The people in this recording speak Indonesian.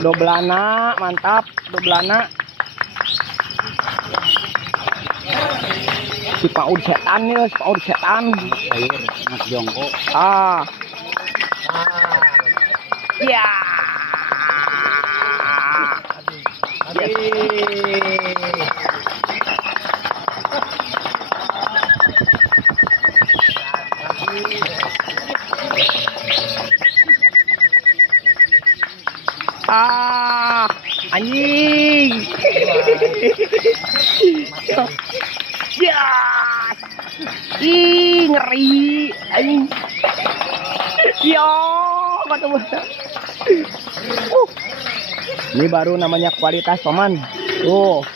Doblana, mantap, doblana. Si paud setan ya, si paud setan. Air nak jongkok. Ah. Ya. Ah, anjing. Ya. Ih, ngeri. Anjing. Yo, ketemu. Ini baru namanya kualitas paman. Tuh.